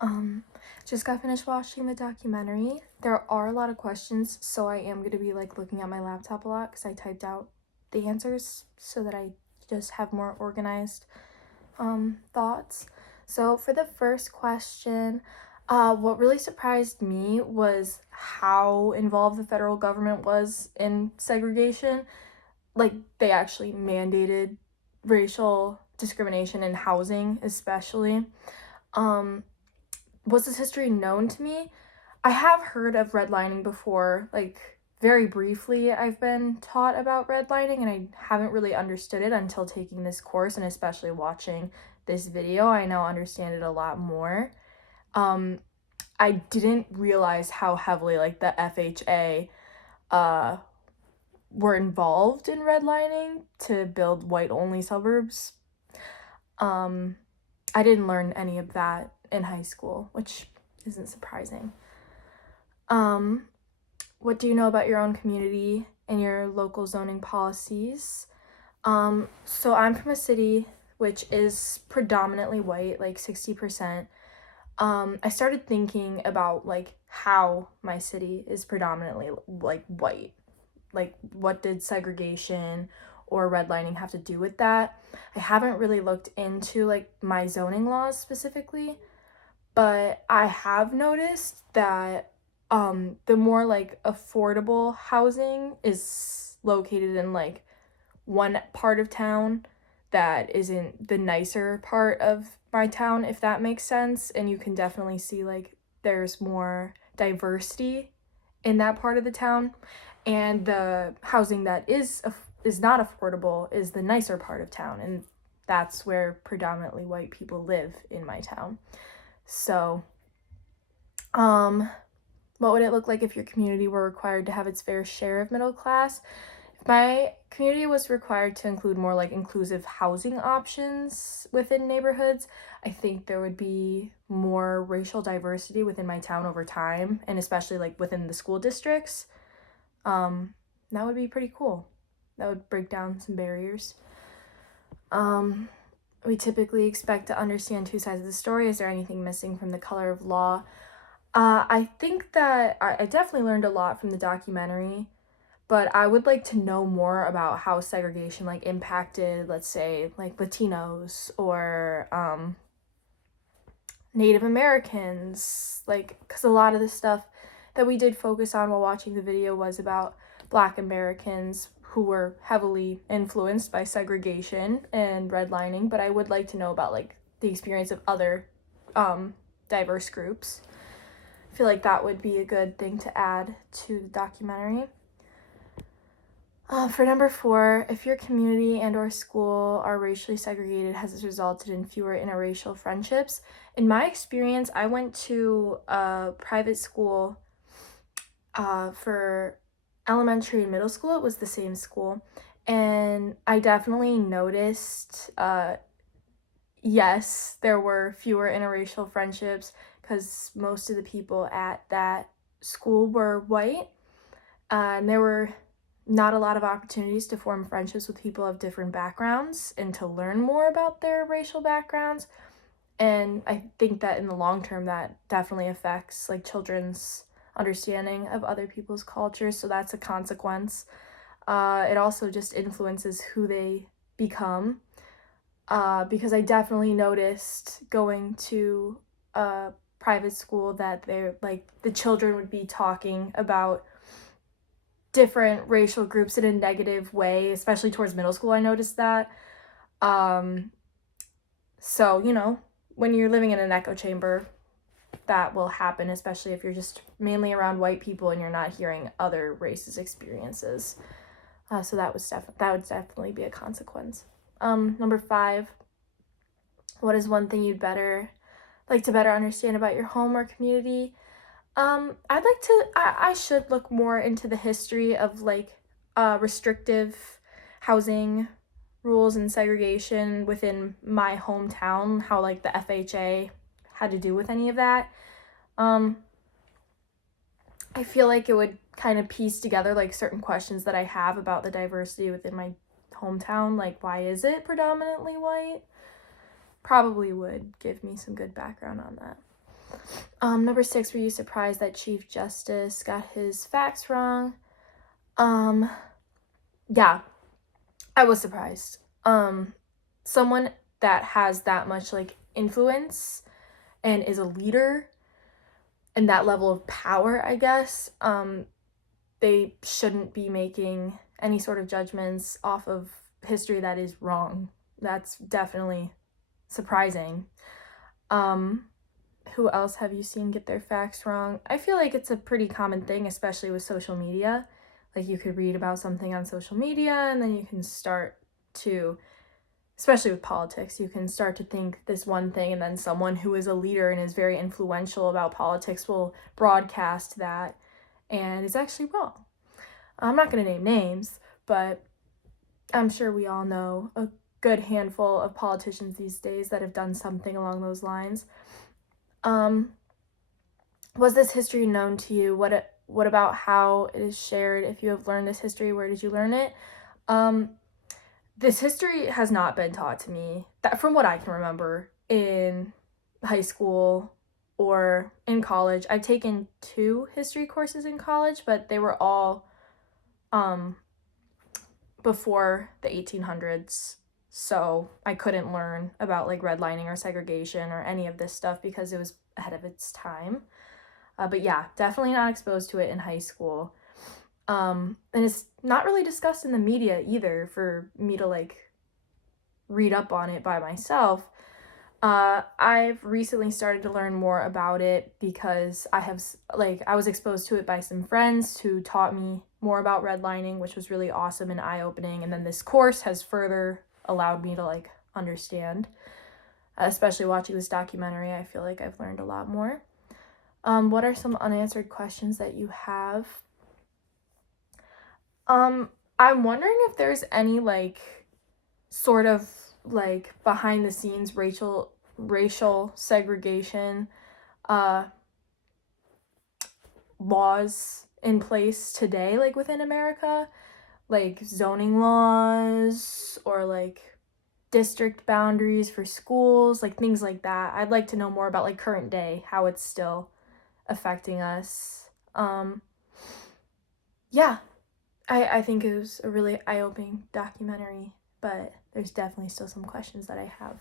Um, just got finished watching the documentary. There are a lot of questions, so I am going to be like looking at my laptop a lot because I typed out the answers so that I just have more organized thoughts. So for the first question, what really surprised me was how involved the federal government was in segregation. Like, they actually mandated racial discrimination in housing, especially. Um, was this history known to me? I have heard of redlining before, like very briefly. I've been taught about redlining and I haven't really understood it until taking this course, and especially watching this video. I now understand it a lot more. Um, I didn't realize how heavily like the FHA uh were involved in redlining to build white only suburbs. Um, I didn't learn any of that in high school, which isn't surprising. Um, what do you know about your own community and your local zoning policies? So I'm from a city which is predominantly white, like 60%. I started thinking about like how my city is predominantly like white. Like, what did segregation or redlining have to do with that? I haven't really looked into like my zoning laws specifically, but I have noticed that the more like affordable housing is located in like one part of town that isn't the nicer part of my town, if that makes sense. And you can definitely see like there's more diversity in that part of the town, and the housing that is not affordable is the nicer part of town, and that's where predominantly white people live in my town. So, what would it look like if your community were required to have its fair share of middle class? If my community was required to include more like inclusive housing options within neighborhoods, I think there would be more racial diversity within my town over time, and especially like within the school districts. That would be pretty cool. That would break down some barriers. Um, we typically expect to understand two sides of the story. Is there anything missing from the color of law? I think that I definitely learned a lot from the documentary, but I would like to know more about how segregation like impacted, let's say, like Latinos or Native Americans, like, because a lot of the stuff that we did focus on while watching the video was about Black Americans who were heavily influenced by segregation and redlining, but I would like to know about like the experience of other diverse groups. I feel like that would be a good thing to add to the documentary. For number 4, if your community and or school are racially segregated, has this resulted in fewer interracial friendships? In my experience, I went to a private school for elementary and middle school. It was the same school. And I definitely noticed, yes, there were fewer interracial friendships because most of the people at that school were white. And there were not a lot of opportunities to form friendships with people of different backgrounds and to learn more about their racial backgrounds. And I think that in the long term, that definitely affects like children's understanding of other people's cultures. So that's a consequence. It also just influences who they become. Because I definitely noticed going to a private school that they're like the children would be talking about different racial groups in a negative way, especially towards middle school. I noticed that. Um, so, when you're living in an echo chamber, that will happen, especially if you're just mainly around white people and you're not hearing other races' experiences. So that would definitely be a consequence. Number 5, what is one thing you'd like to better understand about your home or community? I should look more into the history of like restrictive housing rules and segregation within my hometown, how like the FHA had to do with any of that. I feel like it would kind of piece together like certain questions that I have about the diversity within my hometown, like why is it predominantly white? Probably would give me some good background on that. Number 6, were you surprised that Chief Justice got his facts wrong? Yeah, I was surprised. Someone that has that much like influence and is a leader and that level of power, I guess, they shouldn't be making any sort of judgments off of history that is wrong. That's definitely surprising. Who else have you seen get their facts wrong? I feel like it's a pretty common thing, especially with social media. Like you could read about something on social media and then you can start to, especially with politics, you can start to think this one thing and then someone who is a leader and is very influential about politics will broadcast that and it's actually wrong. I'm not going to name names, but I'm sure we all know a good handful of politicians these days that have done something along those lines. Was this history known to you? What about how it is shared? If you have learned this history, where did you learn it? This history has not been taught to me, that from what I can remember, in high school or in college. I've taken 2 history courses in college, but they were all before the 1800s. So I couldn't learn about like redlining or segregation or any of this stuff because it was ahead of its time. But yeah, definitely not exposed to it in high school. And it's not really discussed in the media either for me to like read up on it by myself. I've recently started to learn more about it because I was exposed to it by some friends who taught me more about redlining, which was really awesome and eye-opening. And then this course has further allowed me to like understand, especially watching this documentary. I feel like I've learned a lot more. What are some unanswered questions that you have? I'm wondering if there's any like sort of like behind the scenes racial segregation laws in place today, like within America, like zoning laws or like district boundaries for schools, like things like that. I'd like to know more about like current day, how it's still affecting us. Yeah, I think it was a really eye-opening documentary, but there's definitely still some questions that I have.